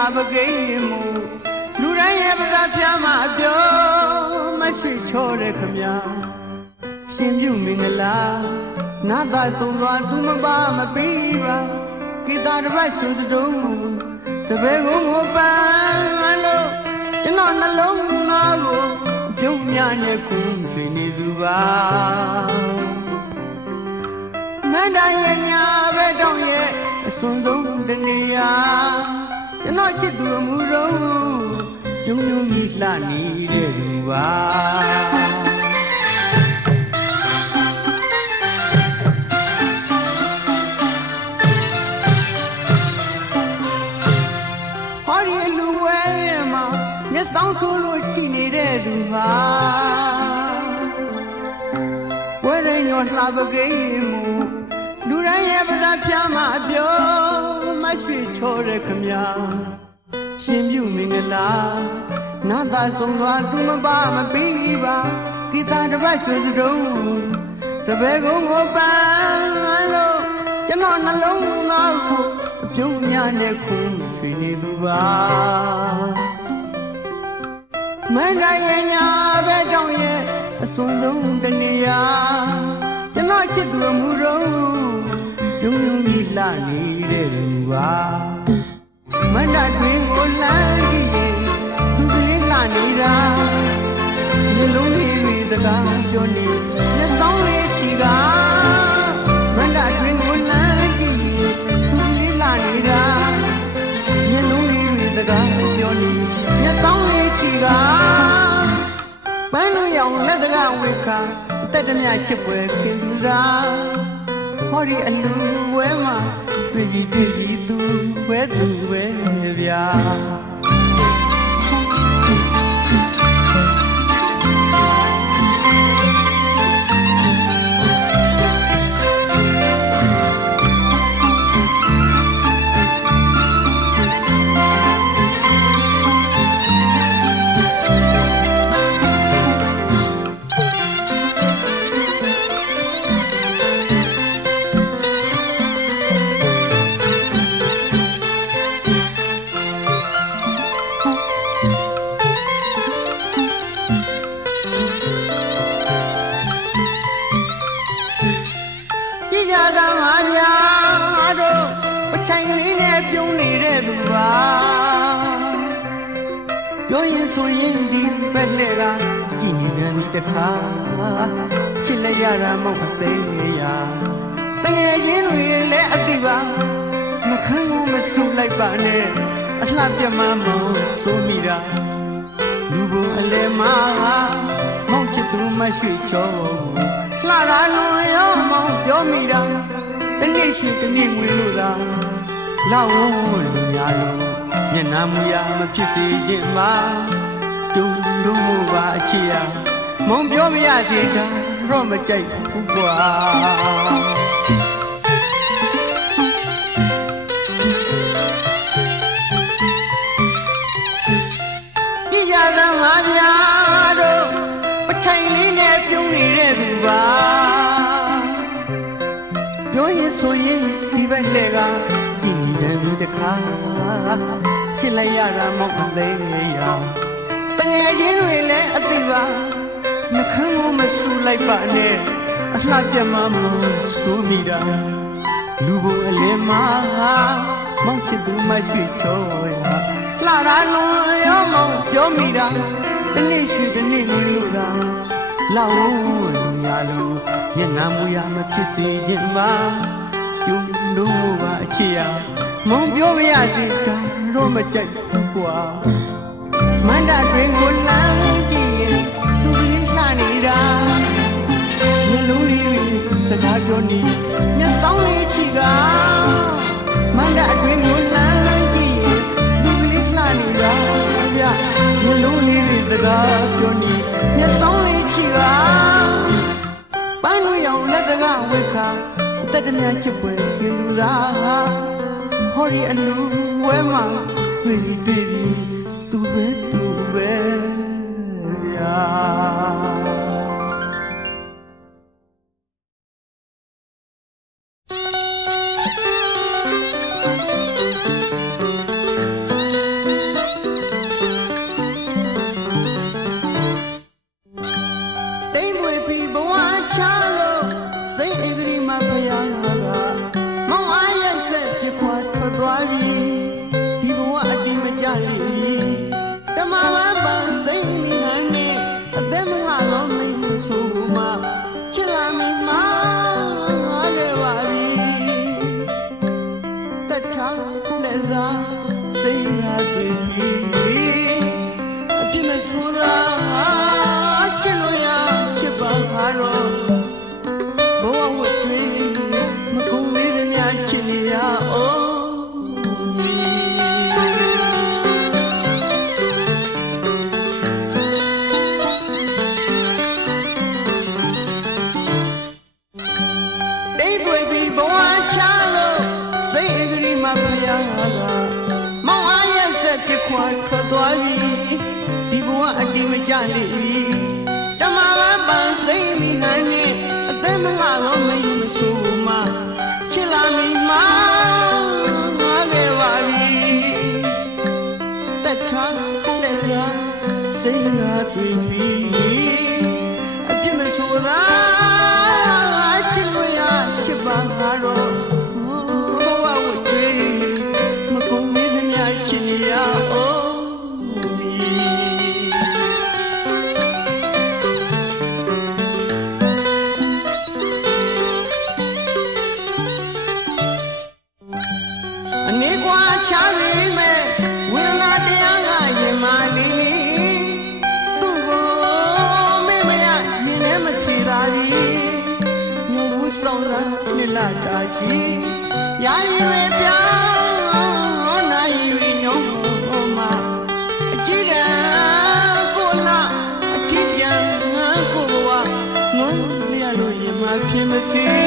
တိုင်းတော့လှပကိန်းမူလူတိုင်းရဲ့ပသာပြမအပြောမရွှေချောတဲ့ခမညာရှင်ပြုမင်္ဂလာနာသာဆုံးသွားသူမပါမပြီးပါကိတာတစ်ပတ်ရှုသတုံးတပည့်ကိုငိုပန်းလို့ကျွန်တော်နှလုံးသားကိုပြုံးများနဲ့ခုန်ဆွေနေသူပါမန္တရဲ့ညာပဲတောင်းရဲ့အစွန်ဆုံးတနေရာကျွန် တော်ချစ်သူအမှုဆုံးယုံယုံမိလှနေတဲ့သူပါဟောဒီလူဝဲမှာမျက်စောင်းထိုးလို့ကြည်နေတဲ့သူဟာဝဲရင်ရောလှပကိန်းမူလူတိုင်းရဲ့ပသာပြမအပြောမ ရွှေချောတဲ့ခမညာရှင်ပြုမင်္ဂလာနာသာဆုံးသွားသူမပါမပြီးပါကိတာတစ်ပတ်ရွှေစတုံးစပယ်ကုန်းကိုပန်းလို့ကျွန်တော်နှလုံးသားကိုအပြုံးများနဲ့ခုန်ရွှေနေသူပါမန္တရဲ့ညာပဲတောင်းရဲ့အစွန်ဆုံးတနေရာကျွန်တော်ချစ်သူအမှုတော့ ယုံယုံကြီးလှနေတဲ့လူပါမန္တတွင်ကိုလှမ်းကြည့်ရင်သူကလေးလှနေတာမျိုးလုံးလေးတွေစကားပြောနေလက်ဆောင်လေးချီကမန္တတွင်ကိုလှမ်းကြည့်ရင်သူကလေးလှနေတာမျက်လုံးလေးတွေစကားပြောနေမျက်စောင်းလေးချီကပန်းလို့ရောင်လက်စကားဝေခါအသက်တမျှချစ်ပွဲခင်သူသာ ဟောဒီအလူဝဲမှာတွေ့ပြီးတွေ့ပြီးသူဝဲသူဝဲဗျာ ချိုင်လေးနဲ့ပြုံးနေတဲ့သူပါပြောရင်ဆိုရင်ဒီပက်လက်ကကြည်နေတယ်ဒီတခါချစ်လိုက်ရတာမောက်အသေးရာတငယ်ချင်းတွေလည်းအတိပါမခန်းကိုမဆူလိုက်ပါနဲ့အလှပြတ်မှမဆိုးမိတာလူဘုံအလဲမှာမောက်ချစ်သူမရွှေချောလှတာလွန်ရောမောင်ပြောမိတာ တနေ့ရှိတနေ့ငွေလို့သာလောက်လူများလို့မျက်နှာမူရမဖြစ်စေခြင်းမှာကျုံလူမှုပါအချစ်ရမုံပြောမရစေတာတော့မကြိုက်ဘူးကွာကြ ဒီဘက်လှည့်ကကြည်ကြည်တယ်ဒီတခါချစ်လိုက်ရတာမောက်အသေးရတငယ်ချင်းတွေလည်းအသိပါနှခမ်းကိုမဆူလိုက်ပါနဲ့အလှပြတ်မှမဆိုးမိတာလူဘုံအလင်းမှာမောက်ချစ်သူမရှိချောရလှတာလုံးရောမောင်ပြောမိတာတနေ့ရှိတနေ့ငွေလို့တာလောက်လူများလို့မျက်နှာမူရမဖြစ်စေခြင်းမှာကျုံ လို့ပါအချစ်ရမုံပြောမရစေတာတော့မကြိုက်ဘူးကွာမန္တတွင်ကိုလမ်းကြည့်ရင်သူကလေးလှနေတာမျက်လုံးလေးတွေစကားပြောနေမျက်တောင်းလေးချီကမန္တတွင်ကိုလမ်းကြည့်ရင်သူကလေးလှနေတာဗျမျက်လုံးလေးတွေစကားပြောနေမျက်တောင်းလေးချီကပန်းလို့ရောင်လက်စကားဝေခါ အသက်တည်းများချစ်ပွဲခင်လူသာဟောဒီအလူဝဲမှာတွေ့ပြီးတွေ့ပြီးသူပဲသူ အတိမကြလိမ့်မည်ဓမ္မဘာပန်စိမ့်မိနိုင်နှင့်အသက်မလှလုံးမယ မ